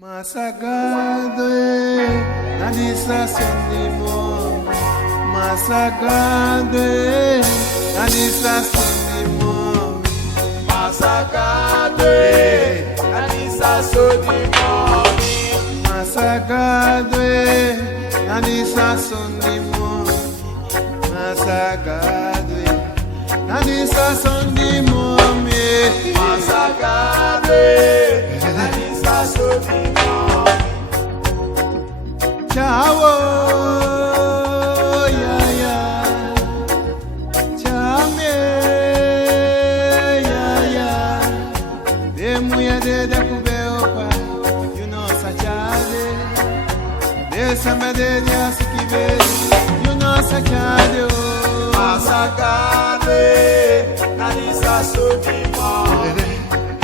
Massacrado na distração de mão, massacrado na distração de mão, massacrado na distração de mão, massacrado na distração de mão, massacrado na distração de mão, massacrado na distração de mão. Ciao, yeah, yeah. Ciao, yeah, yeah. De mulher de cubeopa, you know sachade. De samba de asikibé, you know sachade. Massacrado na distração de mão,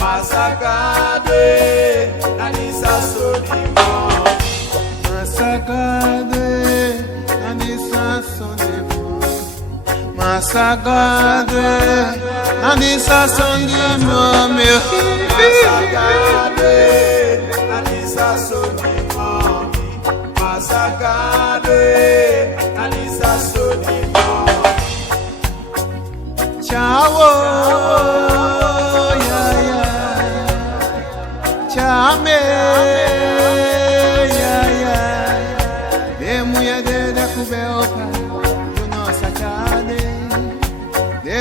massacrado na distração de mão. Massacrado na distração de mão, massacrado na distração de mão, meu massacrado na distração de mão, massacrado na distração de mão. Ciao, yeah, yeah. Ciao,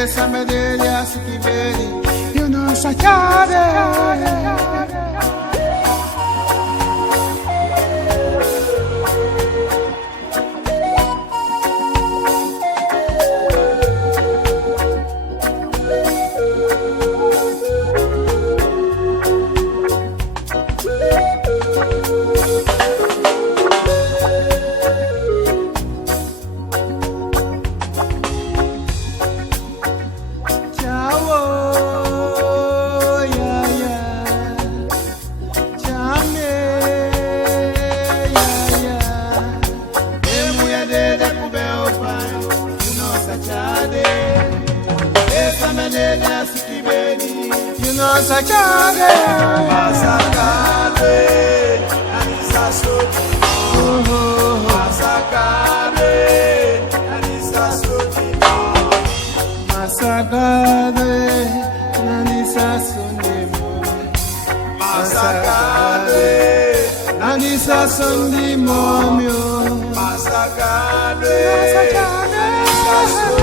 samba dele asikibeli, you know sachade. You know sachade. Massacrado na distração de mão, massacrado na distração de mão, massacrado na distração de mão, massacrado na distração de mão, massacrado na distração